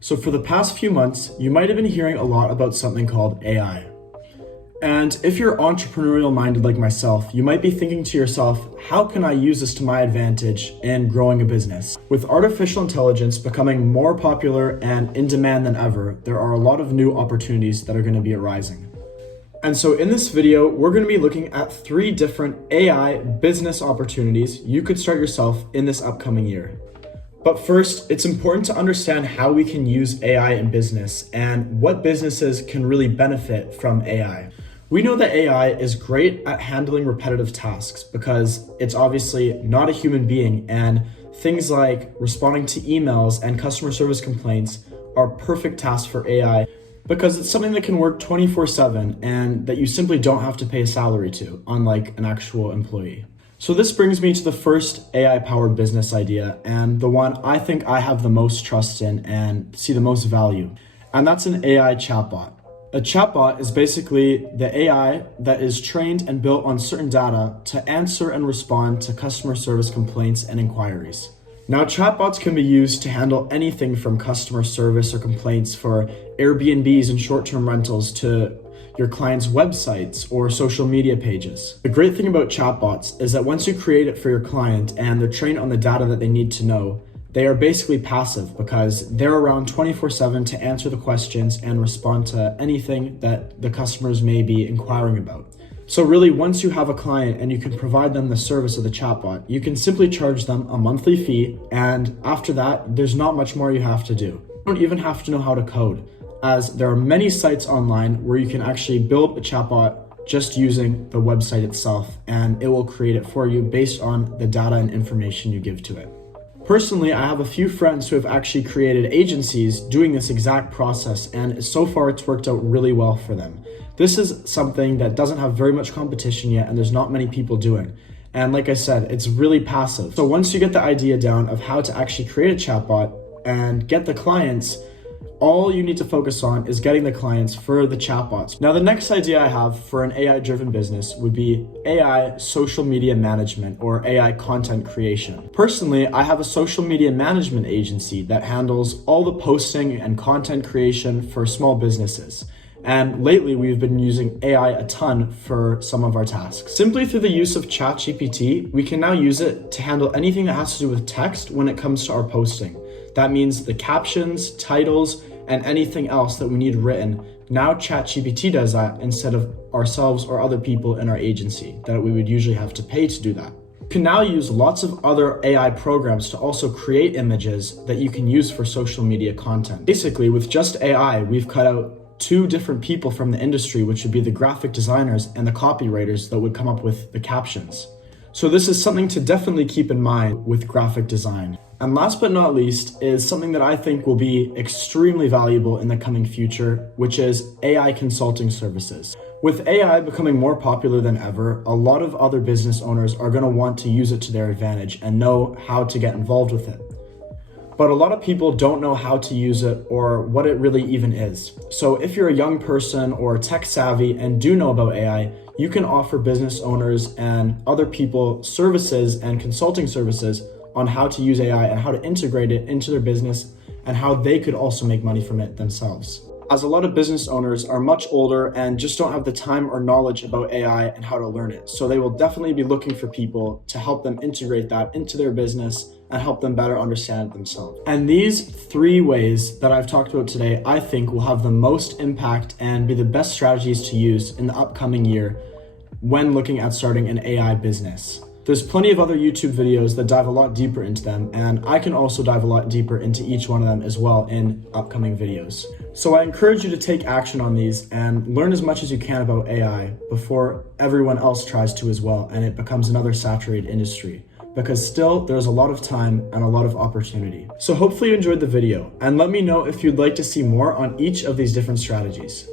So for the past few months, you might have been hearing a lot about something called AI. And if you're entrepreneurial minded like myself, you might be thinking to yourself, how can I use this to my advantage in growing a business? With artificial intelligence becoming more popular and in demand than ever, there are a lot of new opportunities that are going to be arising. And so in this video, we're going to be looking at 3 different AI business opportunities you could start yourself in this upcoming year. But first, it's important to understand how we can use AI in business and what businesses can really benefit from AI. We know that AI is great at handling repetitive tasks because it's obviously not a human being, and things like responding to emails and customer service complaints are perfect tasks for AI because it's something that can work 24/7 and that you simply don't have to pay a salary to, unlike an actual employee. So this brings me to the first AI-powered business idea, and the one I think I have the most trust in and see the most value, and that's an AI chatbot. A chatbot is basically the AI that is trained and built on certain data to answer and respond to customer service complaints and inquiries. Now, chatbots can be used to handle anything from customer service or complaints for Airbnbs and short-term rentals to your clients' websites or social media pages. The great thing about chatbots is that once you create it for your client and they're trained on the data that they need to know, they are basically passive because they're around 24/7 to answer the questions and respond to anything that the customers may be inquiring about. So really, once you have a client and you can provide them the service of the chatbot, you can simply charge them a monthly fee, and after that, there's not much more you have to do. You don't even have to know how to code, as there are many sites online where you can actually build a chatbot just using the website itself, and it will create it for you based on the data and information you give to it. Personally, I have a few friends who have actually created agencies doing this exact process, and so far it's worked out really well for them. This is something that doesn't have very much competition yet, and there's not many people doing. And like I said, it's really passive. So once you get the idea down of how to actually create a chatbot and get the clients, all you need to focus on is getting the clients for the chatbots. Now, the next idea I have for an AI-driven business would be AI social media management or AI content creation. Personally, I have a social media management agency that handles all the posting and content creation for small businesses. And lately, we've been using AI a ton for some of our tasks. Simply through the use of ChatGPT, we can now use it to handle anything that has to do with text when it comes to our posting. That means the captions, titles, and anything else that we need written. Now ChatGPT does that instead of ourselves or other people in our agency that we would usually have to pay to do that. You can now use lots of other AI programs to also create images that you can use for social media content. Basically, with just AI, we've cut out 2 different people from the industry, which would be the graphic designers and the copywriters that would come up with the captions. So this is something to definitely keep in mind with graphic design. And last but not least is something that I think will be extremely valuable in the coming future, which is AI consulting services. With AI becoming more popular than ever, a lot of other business owners are going to want to use it to their advantage and know how to get involved with it. But a lot of people don't know how to use it or what it really even is. So if you're a young person or tech savvy and do know about AI, you can offer business owners and other people services and consulting services on how to use AI and how to integrate it into their business and how they could also make money from it themselves. As a lot of business owners are much older and just don't have the time or knowledge about AI and how to learn it. So they will definitely be looking for people to help them integrate that into their business and help them better understand it themselves. And these 3 ways that I've talked about today, I think will have the most impact and be the best strategies to use in the upcoming year when looking at starting an AI business. There's plenty of other YouTube videos that dive a lot deeper into them, and I can also dive a lot deeper into each one of them as well in upcoming videos. So I encourage you to take action on these and learn as much as you can about AI before everyone else tries to as well, and it becomes another saturated industry. Because still, there's a lot of time and a lot of opportunity. So hopefully you enjoyed the video, and let me know if you'd like to see more on each of these different strategies.